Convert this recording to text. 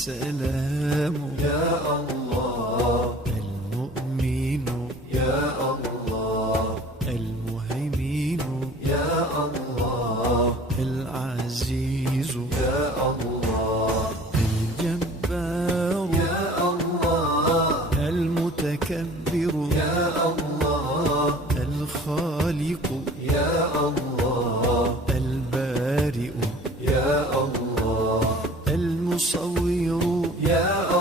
السلام يا الله، المؤمن يا الله، المهيمن يا الله، العزيز يا الله، الجبار يا الله، المتكبر يا الله، الخالق يا الله، البارئ يا الله، المصور يا